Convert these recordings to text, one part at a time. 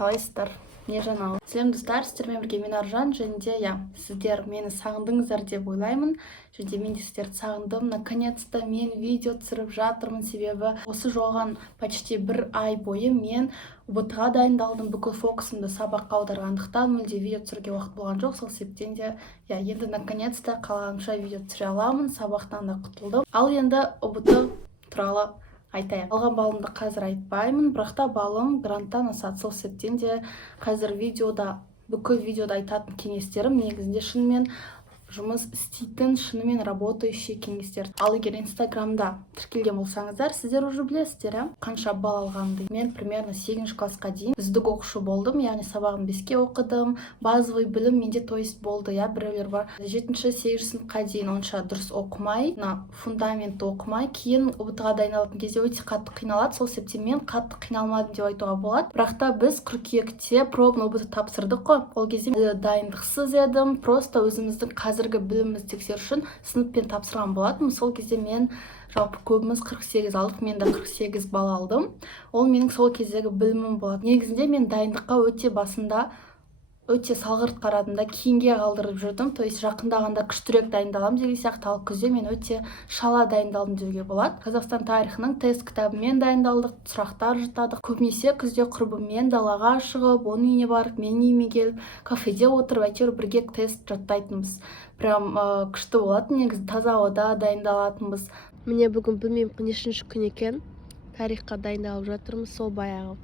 қалайсыздар? Не жаңалық? Сәлем достар, сіздермен бірге мен Аржан, және де сіздер мені сағындыңыздар деп ойлаймын. Және мен де сіздерді сағындым. Наконец-то мен видео түсіріп жатырмын, себебі осы жоғалған почти бір ай бойы мен ұбт-ға дайындалдым. Бүкіл фокусымды сабаққа аударғандықтан мүлде видео түсіруге уақыт болған жоқ. Сол себептен де енді наконец-то қалағанымша видео түсіре аламын, сабақтан да құтылдым. Ал енді ұбт туралы айтайын. Алған балымды қазір айтпаймын, бірақ та балым гранттан асады. Сол себептен де қазір бүкіл видеода айтатын кеңестерім негізінде шынымен жұмыс істейтін, шынымен работающий кеңестер. Ал егер инстаграмда тіркелген болсаңыздар, сіздер уже білесіздер, қанша балл алғанымды. Мен примерно 8 классқа дейін үздік оқушы болдым, яғни сабағын 5-ке оқыдым. Базовый білім менде болды, біреулер бар 7-8 сыныпқа дейін онша дұрыс оқымай, фундаментті оқымай, кейін ұбт-ға дайындалатын кезде өте қатты қиналады. Сол себептен мен қатты қиналмадым деп айтуға болады. Бірақ та біз қыркүйекте пробный ұбт тапсырдық қой. Ол кезде дайындықсыз едім, просто өзіміздің қазіргі білімімізді тексеру үшін сыныппен тапсырған болатынмын. Сол кезде мен жалпы көбіміз 48 алдық, мен де 48 балл алдым. Ол менің сол кездегі білімім болады. Негізінде мен дайындыққа өте салғырт қарадым да, кейінге қалдырып жүрдім. То есть жақындағанда күштірек дайындаламын деген сияқты, ал күзде мен өте шала дайындалдым деуге болады. Қазақстан тарихының тест кітабымен дайындалдық, сұрақтар жыртадық. Көбінесе күзде құрбыммен далаға шығып, оның үйіне барып, менің үйіме келіп, кафеде отырып, әйтеуір бірге тест жаттайтынбыз. Прям күшті болатын, негізі таза ауада дайындалатынбыз. Міне бүгін білмеймін нешінші күн екен, тарихқа дайындалып жатырмыз. Сол баяғы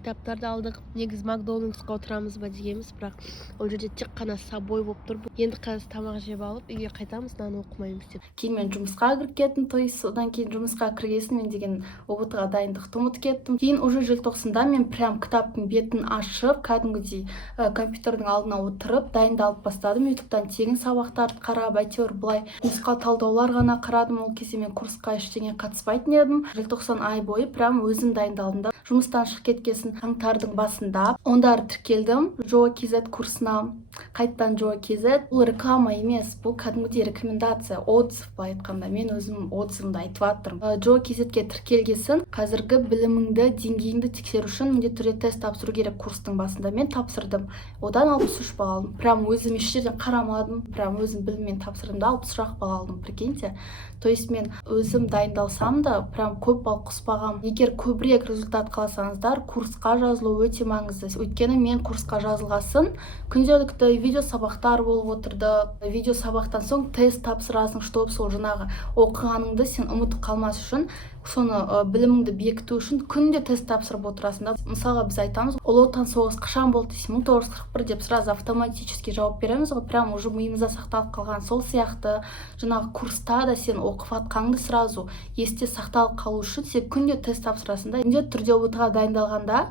кітаптарды алдық. Негіз Макдональдсқа отырамыз ба дегенбіз, бірақ ол жерде тек қана собой болып тұр. Енді қазір тамақ жеп алып үйге қайтамыз, нан оқымаймыз деп. Кейін мен жұмысқа кіріп кеттім, то есть одан кейін жұмысқа кіргесін мен деген ұбт-ға дайындықты ұмытып кеттім. Кейін уже желтоқсанда мен прям кітаптың бетін ашып, кәдімгідей компьютердің алдына отырып дайындалып бастадым. ютубтан тегін сабақтарды қарап, әйтеуір былай нұсқау талдаулар ғана қарадым. Ол кезде мен курсқа ештеңе қатыспайтын едім. Желтоқсан ай бойы прям өзім дайындалдым да. Жұмыстан шығып кеткесін қаңтардың басында ондары тіркелдім JOA.kz курсына. Қайттан JOA.kz. Бұл реклама емес, бұл кәдімгідей рекомендация, отзыв былай айтқанда. Мен өзім отзывымды айтып жатырмын. JOA.kz-ге тіркелгесін, қазіргі біліміңді, деңгейіңді тексеру үшін міндетті түрде тест тапсыру керек. Курстың басында мен тапсырдым. Одан 63 балл алдым. Прям өзім ештерден қарамадым. Прям өзім біліммен тапсырдым да 60 балл алдым, прикиньте. То есть мен өзім дайындалсам да прям көп балл қоспағам. Егер көбірек результат қаласаңыздар, курсқа жазылу өте маңызды. Өйткені мен курсқа жазылғасын күнделікті видео сабақтар болып отырды. Видео сабақтан соң тест тапсырасың, чтоб сол жаңағы оқығаныңды сен ұмытып қалмас үшін, соны біліміңді бекіту үшін күнде тест тапсырып отырасың да. Мысалға біз айтамыз, ұлы отан соғысы қашан болды десем, 1941 деп сразу автоматически жауап береміз ғой, прям уже миымызда сақталып қалған. Сол сияқты жаңағы курста да сен оқып атқаныңды сразу есте сақталып қалу үшін сен күнде тест тапсырасың да. Міндетті түрде ұбт-ға дайындалғанда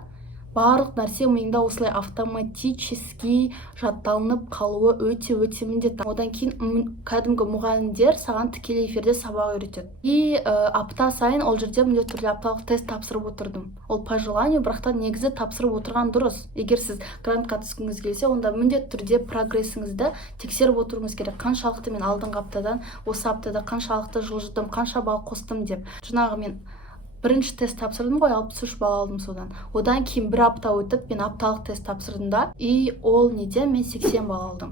барлық нәрсе миыңда осылай автоматически жатталынып қалуы өте міндетті. Одан кейін кәдімгі мұғалімдер саған тікелей эфирде сабақ үйретеді. И апта сайын ол жерде міндетті түрде апталық тест тапсырып отырдым. Ол по желанию, бірақ та негізі тапсырып отырған дұрыс. Егер сіз грантқа түскіңіз келсе, онда міндетті түрде прогрессіңізді тексеріп отыруыңыз керек. Қаншалықты мен алдыңғы аптадан осы аптада қаншалықты жылжыдым, қанша балл қостым деп. Жаңағы мен бірінші тест тапсырдым ғой, 63 балл алдым содан. Одан кейін бір апта өтіп, мен апталық тест тапсырдым да, и ол неде мен 80 балл алдым.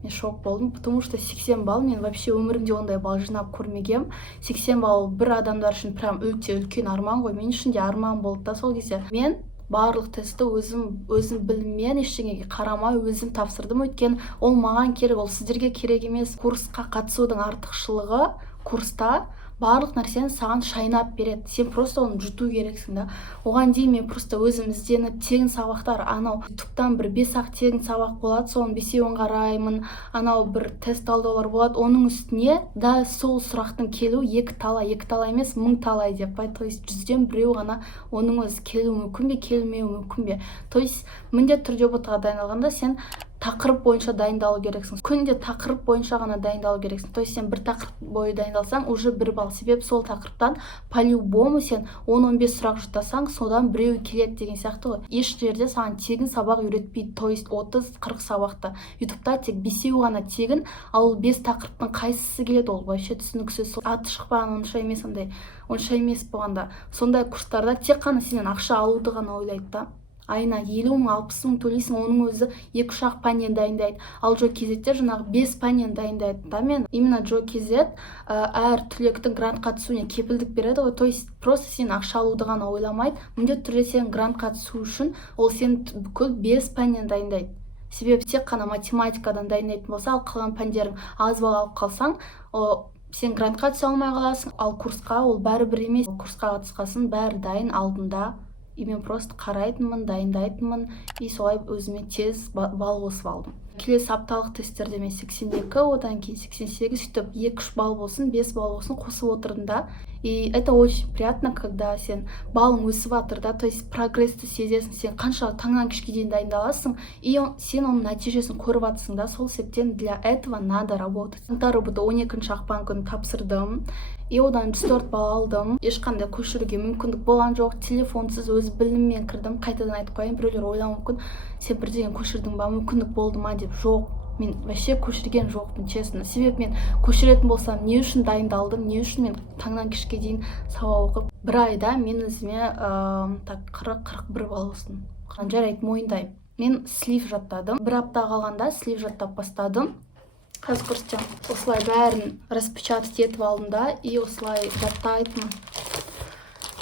Мен шок болдым, потому что 80 балл, мен вообще өмірімде ондай балл жинап көрмегем. 80 балл бір адамдар үшін прям өте үлкен арман ғой. Мен үшін де арман болды да сол кезде. Мен барлық тестті өзім біліммен ештеңеге қарамай өзім тапсырдым. Өйткені ол маған керек, ол сіздерге керек емес. Курсқа қатысудың артықшылығы курста барлық нәрсені саған шайнап береді. Сен просто оны жұту керексің да. Оған дейін мен просто өзім ізденіп тегін сабақтар, анау ютубтан бір 5-ақ тегін сабақ болады, соның 5-еуін қараймын. Анау бір тест талдаулар болады, оның үстіне да сол сұрақтың келуі 2 талай емес 1000 талай деп. То есть 100-ден біреу ғана оның өзі келуі мүмкін бе, келмеуі мүмкін бе. То есть міндетті түрде ұбт-ға дайындалғанда сен тақырып бойынша дайындалу керексің. Күнде тақырып бойынша ғана дайындалу керексің. То есть сен бір тақырып бойы дайындалсаң, уже 1 балл. Себебі сол тақырыптан по-любому сен 10-15 сұрақ жұтасаң, содан біреу келеді деген сияқты ғой. Еш жерде саған тегін сабақ үйретпейді. То есть 30-40 сабақты. ютубта тек 5-еу ғана тегін, ал 5 тақырыптың қайсысы келеді, ол вообще түсініксіз. Аты шықпаған онша емес болғанда. Сондай курстарда тек қана сенен ақша алуды ғана ойлайды да. айына 50 мың 60 мың төлейсің, оның өзі 2-3 пәннен дайындайды. Ал JoKZ'те жаңағы 5 пәннен дайындайды да. Мен именно JoKZ әр түлектің грантқа түсуіне кепілдік береді ғой. То есть просто сен ақша алуды ғана ойламайды, міндетті түрде сен грантқа түсу үшін ол сен бүкіл 5 пәннен дайындайды. Себебі тек қана математикадан дайындайтын болса, ал қалған пәндерің аз балл алып қалсаң, сен грантқа түсе алмай қаласың. Ал курсқа ол бәрібір емес. Курсқа қатысқасын бәрі дайын алдында. И мен просто қарайтынмын, дайындайтынмын, и солай өзіме тез балл қосып алдым. Келесі апталық тесттерде мен 82, одан кейін 88, сөйтіп 2-3 балл болсын, 5 балл болсын қосып отырдым да. И это очень приятно, когда сен балың өсіп жатыр да, то есть прогрессті сезесің, сен қанша таңнан кешке дейін дайындаласың, и сен оның нәтижесін көріп жатсың да. Сол себептен для этого надо работать. НТРБ-ді 12 ақпан күні тапсырдым, и одан 104 балл алдым. Ешқандай көшіруге мүмкіндік болған жоқ, телефонсыз өз біліммен кірдім. Қайтадан айтып қояйын, біреулер ойлауы мүмкін, сен бірдеңе көшірдің ба, мүмкіндік болды ма деп. Жоқ, мен вообще көшірген жоқпын, честно. Себебі мен көшіретін болсам, не үшін дайындалдым, не үшін мен таңнан кешке дейін сабақ оқып. Бір айда мен өзіме 40-41 балл қостым. Жарайды, мойындаймын. Мен слив жаттадым. Бір апта қалғанда слив жаттап бастадым. Қазір көрсетем. Осылай бәрін распечатать етіп алдым да, и осылай жаттайтын.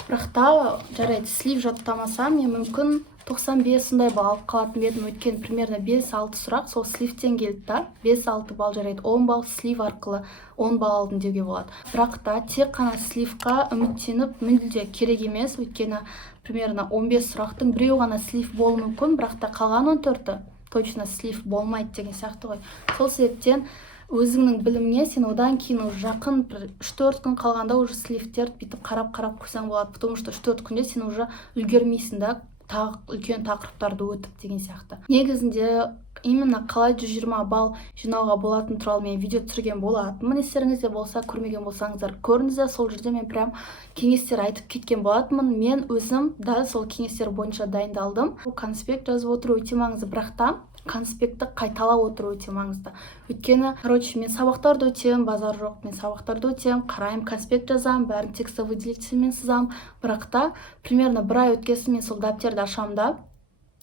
Бірақ та жарайды, слив жаттамасам, мен мүмкін 95 сондай балл алып қалатын едім. Өйткені примерно 5-6 сұрақ сол сливтен келді да. 5-6 балл жарайды. 10 балл слив арқылы 10 балл алдым деуге болады. Бірақ та тек қана сливқа үміттеніп мүлде керек емес. Өйткені примерно 15 сұрақтың біреу ғана слив болуы мүмкін, бірақ та қалған 14-і точно слив болмайды деген сияқты ғой. Сол себептен өзіңнің біліміңе сен одан кейін жақын 3-4 күн қалғанда уже сливтерді бүйтіп қарап қойсаң болады. Потому что 3-4 күнде сен уже үлгермейсің да, тағы үлкен тақырыптарды өтіп деген сияқты. Негізінде именно қалай 120 балл жинауға болатын туралы мен видео түсірген болатынмын. Естеріңізде болса, көрмеген болсаңыздар көріңіздер. Сол жерде мен прям кеңестер айтып кеткен болатынмын. Мен өзім да сол кеңестер бойынша дайындалдым. Конспект жазып отыру өте маңызды, бірақ та конспектті қайталап отыру өте маңызды. Өйткені, мен сабақтарды өтем, базар жоқ, мен сабақтарды өтем, қарайым, конспект жазам, бәрін тексті выделительмен сызам. Бірақ та примерно бір ай өткесін мен сол дәптерді ашам да,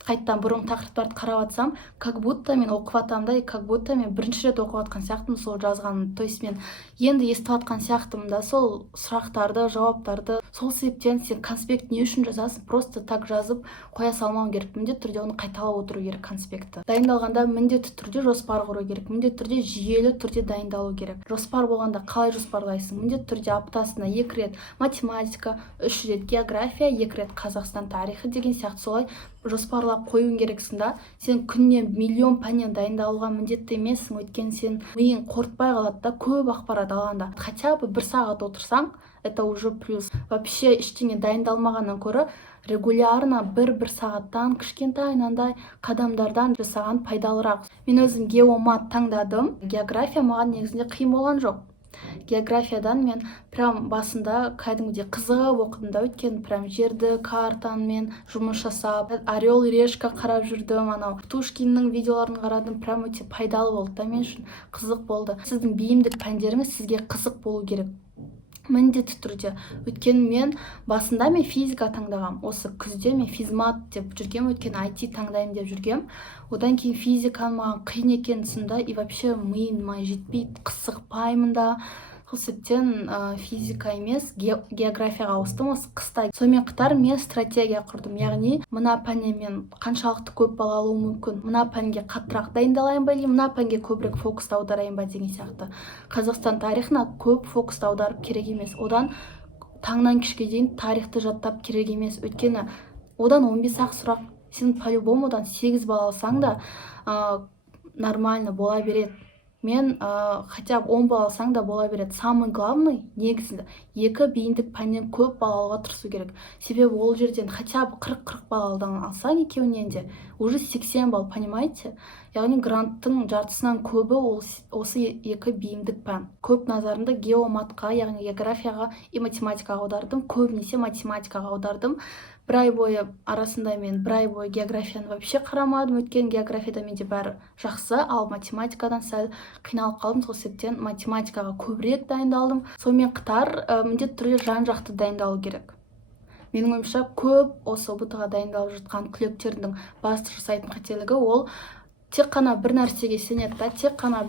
қайттан бұрын тақырыптарды қарап атсам, как будто мен оқып атам да, и как будто мен бірінші рет оқып атқан сияқтымын сол жазғанын. То есть мен енді естіп атқан сияқтымын да, сол сұрақтарды, жауаптарды. Сол себептен сен конспект не үшін жазасың? Просто так жазып қоя салмау керек. Міндетті түрде оны қайталап отыру керек конспектті. Дайындалғанда міндетті түрде жоспар құру керек. Міндетті түрде жүйелі түрде дайындалу керек. Жоспар болғанда қалай жоспарлайсың? Міндетті түрде аптасына 2 рет математика, 3 рет география, 2 рет Қазақстан тарихы деген сияқты солай жоспарлап қоюың керексің да. Сен күніне миллион пәннен дайындалуға міндетті емессің, өйткені сен миың қорытпай қалады да, көп ақпарат алғанда. Хотя бы 1 сағат отырсаң, это уже плюс. Вообще ештеңе дайындалмағаннан көрі регулярно 1 сағаттан кішкентай айнандай қадамдардан жасаған пайдалырақ. Мен өзім геомат таңдадым. География маған негізінде қиын болған жоқ. Географиядан мен прям басында кәдімгідей қызығып оқыдым да, өйткені прям жерді картамен жұмыс жасап, орел и решка қарап жүрдім, анау Птушкиннің видеоларын қарадым, прям өте пайдалы болды да, мен үшін қызық болды. Сіздің бейімдік пәндеріңіз сізге қызық болу керек. Міндетті түрде. Өйткені мен басында мен физика таңдағам. Осы күзде мен физмат деп жүргем, өйткені IT таңдайым деп жүргем. Одан кейін физиканы маған қиын екенін түсіндім, и вообще миыма жетпейді, қызықпаймын да. Сол себептен физика емес, географияға ауыстым осы қыста. Сонымен қатар мен стратегия құрдым. Яғни, мына пәннен мен қаншалықты көп балл алуым мүмкін, мына пәнге қаттырақ дайындалайын ба, или мына пәнге көбірек фокус аударайын ба деген сияқты. Қазақстан тарихына көп фокус аударып керек емес. Одан таңнан кешке дейін тарихты жаттап керек емес. Өйткені одан 15-ақ сұрақ, сен по-любому одан 8 балл алсаң да нормально бола береді. Мен хотя бы 10 балл алсаң да бола береді. Самый главный, негізінде, 2 бейіндік пәннен көп балл алуға тырысу керек. Себебі ол жерден хотя бы 40 балл алсаң екеуінен де, уже 80 балл, понимаете? Яғни гранттың жартысынан көбі осы 2 бейіндік пән. Көп назарымды геоматқа, яғни географияға и математикаға аудардым. Көбінесе математикаға аудардым. Бір ай бойы арасында мен бір ай бойы географияны вообще қарамадым. Өткен географияда менде бәрі жақсы, ал математикадан сәл қиналып қалдым. Сол себептен математикаға көбірек дайындалдым. Сонымен қатар міндетті түрде жан-жақты дайындалу керек. менің ойымша көп осы ұбт-ға дайындалып жатқан түлектердің басты жасайтын қателігі ол тек қана бір нәрсеге сенеді да, тек қана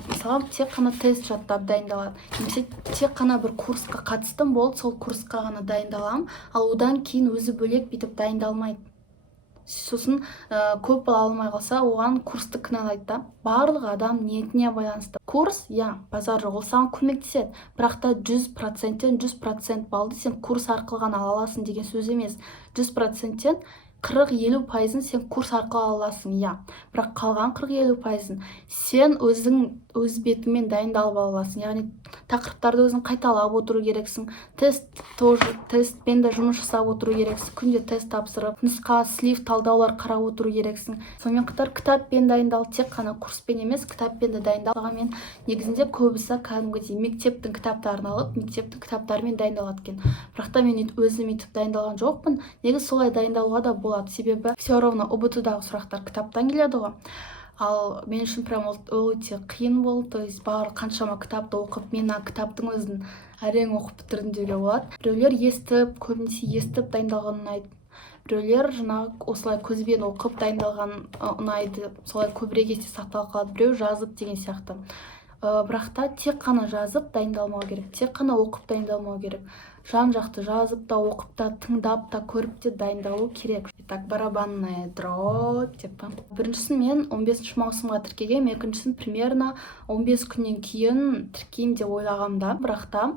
тест жаттап дайындалады, немесе тек қана бір курсқа қатыстым болды, сол курсқа ғана дайындаламын, ал одан кейін өзі бөлек бүйтіп дайындалмайды. Сосын көп бала алмай қалса, оған курсты кінәлайды да. Барлық адам ниетіне байланысты. Курс, базар жоқ, ол саған көмектеседі, бірақ та 100%-тен 100% балды сен курс арқылы ғана ала аласың деген сөз емес. 100%-тен 40-50%-ын сен курс арқылы ала аласың, бірақ қалған 40-50%-ын сен өз бетіңмен дайындалып ала аласың. Яғни тақырыптарды өзің қайталап отыру керексің, тестпен де жұмыс жасап отыру керексің, күнде тест тапсырып, нұсқа, слив, талдаулар қарап отыру керексің. Сонымен қатар кітаппен дайындал, тек қана курспен емес, кітаппен де дайындал. Мен негізінде көбісі кәдімгідей мектептің кітаптарын алып, мектептің кітаптарымен дайындалады екен. Бірақ та мен өзім өйтіп дайындалған жоқпын. Негізі солай дайындалуға да болады, себебі все равно ұбт-дағы сұрақтар кітаптан келеді ғой. Ал мен үшін прям ол өте қиын болды. То есть қаншама кітапты оқып, мен кітаптың өзін әрең оқып бітірдім деуге болады. Біреулер көбінесе естіп дайындалған ұнайды. Біреулер осылай көзбен оқып дайындалған ұнайды, солай көбірек есте сақталып қалады. Біреу жазып деген сияқты. Бірақ та тек қана жазып дайындалмау керек, тек қана оқып дайындалмау керек. Жан-жақты жазып та, оқып та, тыңдап та, көріп те дайындалу керек. Так, барабанная дробь деп. Біріншісін мен 15 маусымға тіркегем, екіншісін примерно 15 күннен кейін тіркеймін деп ойлағам да, бірақ та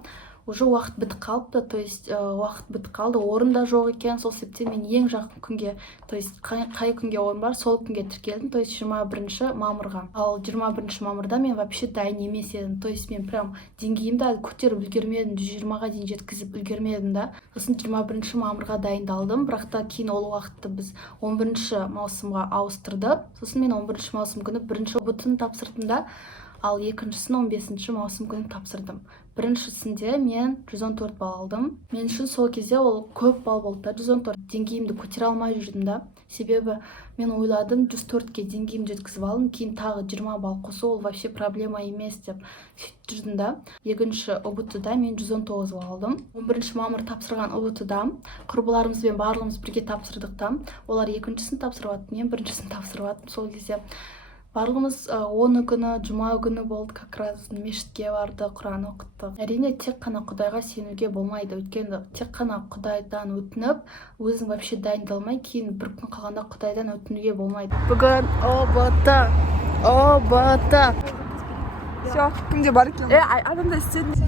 уже уақыт бітіп қалыпты, то есть уақыт бітіп қалды, орын да жоқ екен. Сол себептен мен ең жақын күнге, то есть қай күнге орын бар, сол күнге тіркелдім, то есть 21 мамырға. Ал 21 мамырда мен вообще дайын емес едім, то есть мен прям деңгейімді әлі көтеріп үлгермедім, 120-ға дейін жеткізіп үлгермедім да. Сосын 21 мамырға дайындалдым, бірақ та кейін ол уақытты біз 11 маусымға ауыстырдық. Сосын мен 11 маусым күні бірінші ұбт-ын тапсырдым да, ал екіншісін 15 маусым күні тапсырдым. Біріншісінде мен 114 балл алдым. Мен үшін сол кезде ол көп балл болды да, 114. Деңгейімді көтере алмай жүрдім да. Себебі мен ойладым 104-ке деңгейімді жеткізіп алдым, кейін тағы 20 балл қосу ол вообще проблема емес деп сөйтіп жүрдім да. Екінші ұбт-да мен 119 балл алдым. 11 мамыр тапсырған ұбт-да құрбыларымызбен барлығымыз бірге тапсырдық та. Олар екіншісін тапсырып жатты, мен біріншісін тапсырып жаттым. Сол кезде барлығымыз 10 күні, жұма күні болды, как раз мешітке барды, Құран оқыттық. Әрине тек қана Құдайға сенуге болмайды, өйткені тек қана Құдайдан өтініп, өзің вообще дайындалмай, кейін бір күн қалғанда Құдайдан өтінуге болмайды. Бүгін ұбт. Все, кімде бар екен? Адамда істедім.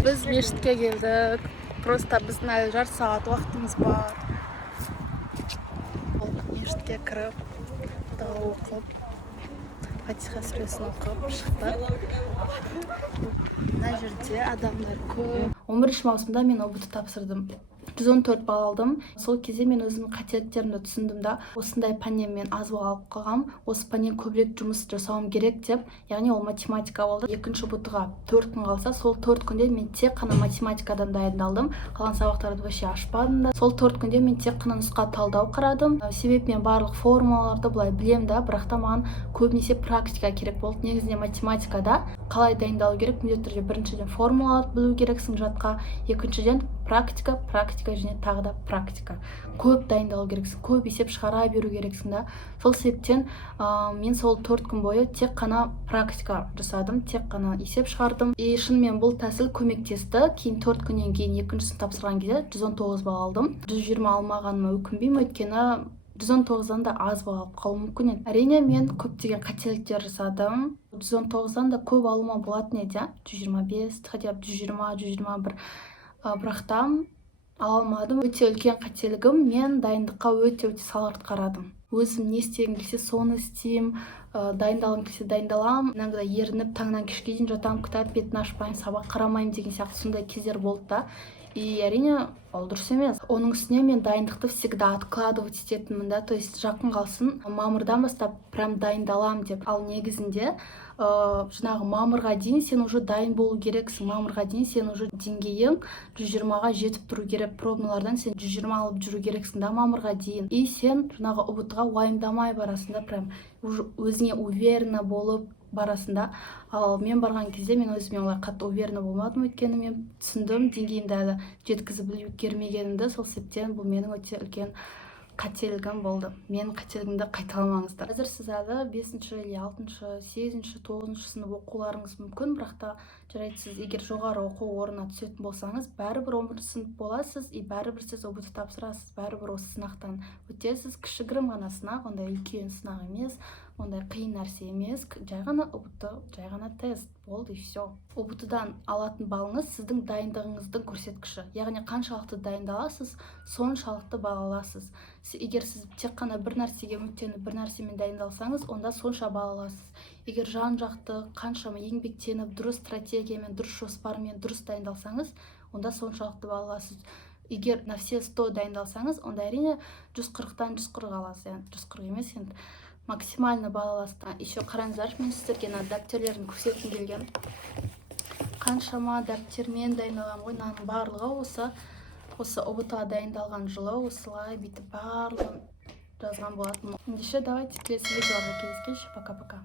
Біз мешітке келдік. Просто біздің әлі жарты сағат уақытымыз бар. Мешітке кіріп, дұға оқып, Фатиха сүресін оқып шықтық. Мына жерде адамдар көп. 11 маусымда мен ұбт тапсырдым. 114 балл алдым. Сол кезде мен өзімнің қателіктерімді түсіндім да, осындай пәннен мен аз балл алып қалғам, осы пәннен көбірек жұмыс жасауым керек деп, яғни ол математика болды. Екінші ұбт-ға 4 күн қалса, сол 4 күнде мен тек қана математикадан дайындалдым. Қалған сабақтарды вообще ашпадым да. Сол 4 күнде мен тек қана нұсқа талдау қарадым. Себебі мен барлық формулаларды былай білем да, бірақ та маған көбінесе практика керек болды. Негізінде математикада қалай дайындалу керек? Міндетті түрде біріншіден формулаларды білу керексің жатқа, екіншіден практика және тағы да практика. Көп дайындалу керексің, көп есеп шығара беру керексің да. Сол себептен мен сол 4 күн бойы тек қана практика жасадым, тек қана есеп шығардым. И шынымен бұл тәсіл көмектесті. Кейін 4 күннен кейін екіншісін тапсырған кезде 119 балл алдым. 120 алмағаныма өкінбеймін, өйткені 119-дан да аз балл алып қалуым мүмкін еді. Әрине мен көптеген қателіктер жасадым. 119-дан да көп алуыма болатын еді, 125, хотя 120, 121. Бірақ та ала алмадым. Өте үлкен қателігім, мен дайындыққа өте салғырт қарадым. Өзім не істегім келсе соны істеймін, дайындалғым келсе дайындаламын. Иногда ерініп таңнан кешке дейін жатамын, кітап бетін ашпаймын, сабақ қарамаймын деген сияқты сондай кездер болды да. И әрине ол дұрыс емес. Оның үстіне мен дайындықты всегда откладывать ететінмін да, то есть жақын қалсын, мамырдан бастап прям дайындалам деп. Ал негізінде жаңағы мамырға дейін сен уже дайын болу керексің. Мамырға дейін сен уже деңгейің 120-ға жетіп тұру керек. Пробналардан сен 120 алып жүру керексің да мамырға дейін. И сен жаңағы ұбт-ға уайымдамай барасың да, прям өзіңе уверенно болып, барасында. Ал мен барған кезде мен өзіме олай қатты уверенно болмадым, өйткені мен түсіндім деңгейімді әлі жеткізіп үлгермегенімді. Сол себептен бұл менің өте үлкен қателігім болды. Менің қателігімді қайталамаңыздар. Қазір сіз әлі 5-ші, 6-ші, 8-ші, 9-ші сынып оқуларыңыз мүмкін, бірақ та жарайды, сіз егер жоғары оқу орнына түсетін болсаңыз, бәрібір 11-ші сынып боласыз, бәрібір сіз ОБТ тапсырасыз, бәрібір осы сынақтан өтесіз. Кішігірім ғана сынақ, ондай үлкен сынақ емес, ондай қиын нәрсе емес, жай ғана ОБТ, жай ғана тест болды, и все. ОБТ-дан алатын балыңыз сіздің дайындығыңыздың көрсеткіші. Яғни қаншалықты дайындаласыз, соншалықты бал аласыз. Егер сіз тек қана бір нәрсеге үміттеніп, бір нәрсемен дайындалсаңыз, онда сонша бал аласыз. Егер жан-жақты қаншама еңбектеніп, дұрыс стратегиямен, дұрыс жоспармен, дұрыс дайындалсаңыз, онда соншалықты бал аласыз. Егер на все 100 дайындалсаңыз, онда әрине 140-тан 140 аласыз. Yani 140 емес, енді максимально бал аласыз. Еще қараңыздар, мен сіздерге дәптерлерін көрсеткім келген. Қаншама дәптермен дайындаламын ғой, мынаның барлығы осы ОБТ-ға дайындалған жылы осылай бүйтіп барлығын жазған болатын. Ендеше давайте келесі видеоға кездескенше, пока-пока.